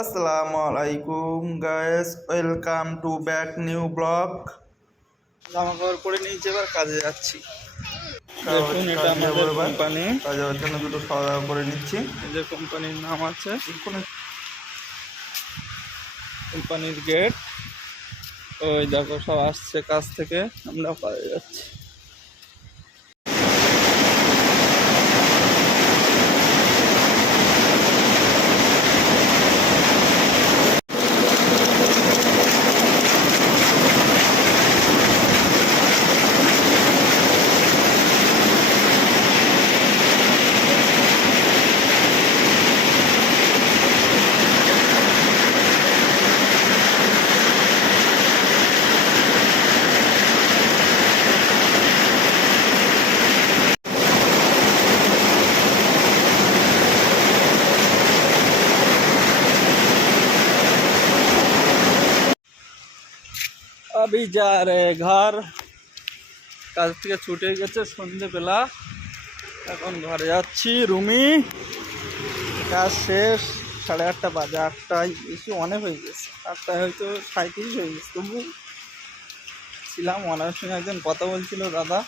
আসসালামু আলাইকুম guys, welcome to back new blog. জামা কাপড় পরে নিয়েছি, এবার কাজে যাচ্ছি। দেখুন এটা আমাদের কোম্পানি, কাজে যাওয়ার জন্য দুটো খাওয়া দাওয়া করে নিচ্ছি। যে কোম্পানির নাম আছে, কোম্পানির গেট। ওই দেখো সব আসছে কাজ থেকে, আমরা কাজে যাচ্ছি। अभी जा रहे घर। কাজ থেকে ছুটে গেছে সন্ধ্যেবেলা, এখন ঘরে যাচ্ছি। রুমি কাজ শেষ, 8:30 বাজে। 8টায় বেশি অনেক হয়ে গেছে, 8টায় হয়তো 37 হয়ে গেছে। তবু ছিলাম, ওনার সঙ্গে একজন কথা বলছিল, দাদা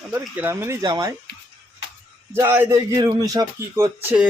আমাদের গ্রামেরই জামাই। যাই দেখি রুমি সব কি করছে।